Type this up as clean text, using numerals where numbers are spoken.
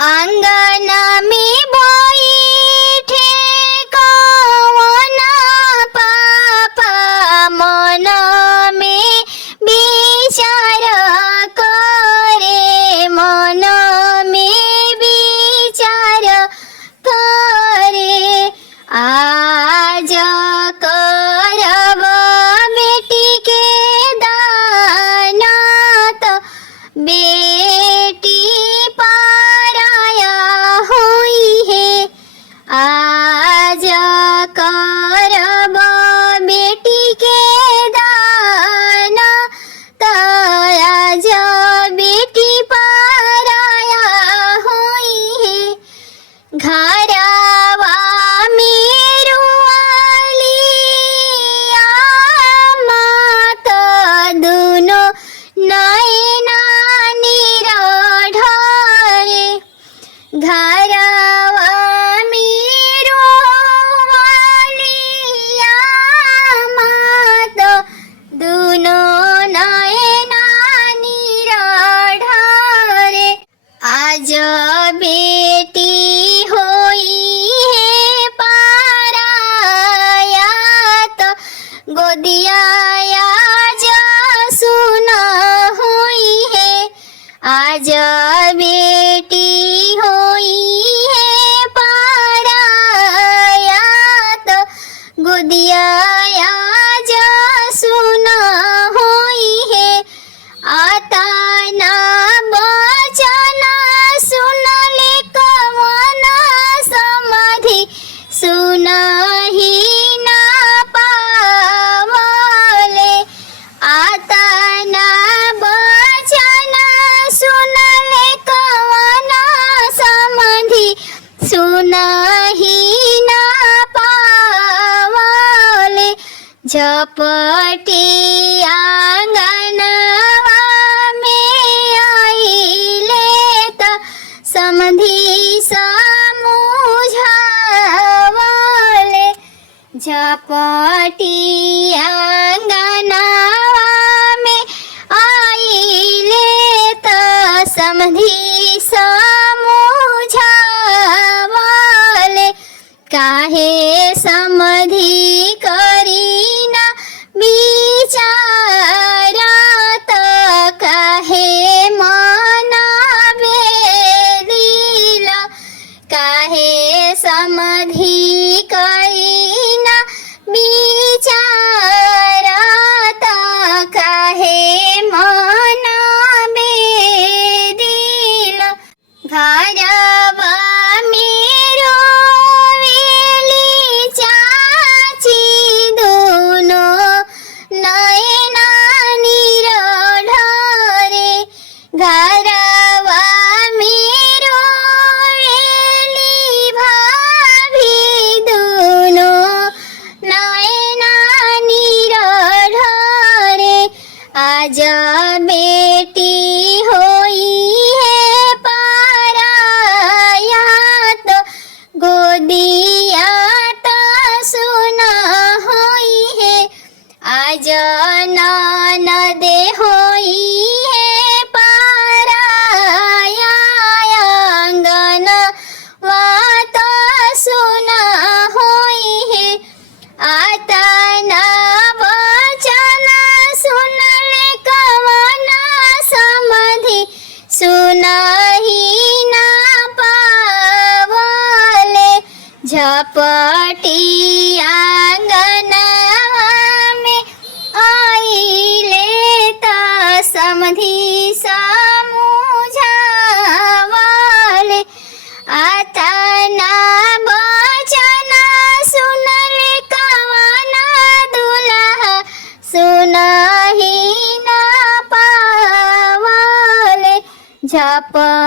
आंगन में बैठे कौन पापा मन में विचार करे, मन में विचार करे। आज करब बेटी के दान तो बेटी पराया हुई है। आज करब बेटी के दान तो आज बेटी पराया हुई है। घरवा मेरो आलिया मात दुनो नैना निराढरे। घरवा मेरो आलिया मात दुनो नैना निराढरे। आज बेटी होई है पराया तो गोदिया आज सुना हुई है। आज बेटी होई है पराया तो गोदिया आज सुना हुई है। आता ना बचन सुनले कवन समाधि सुनहि ना पावले। आता ना बचन सुनले कवन समाधि सुनहि ना पावले। झपटी आंगनवा में आइले त समधि समुझावले। झपटी आंगनवा में आइले त समधि समुझावले। काहे समधि करीना विचार त काहे मन बेदिल। काहे समधि करीना विचार त काहे मन बेदिल। घरवा मेरो वेली चाची दुनो नैना निराढरे। घरवा मेरो वेली भाभी दुनो नैना निराढरे। आज बेटी होई है पराया तो गोदिया तो सुना हुई है। आज ननद होई है पराया आंगन वा तो सुना हुई है। आता ना वचन सुनले कवन समाधि सुनहि ना पावले। झपटी आंगनवा में आइले त समधि समुझावले। आता ना वचन सुनले कवन दुल्हा सुनहि ना पावले। झपटी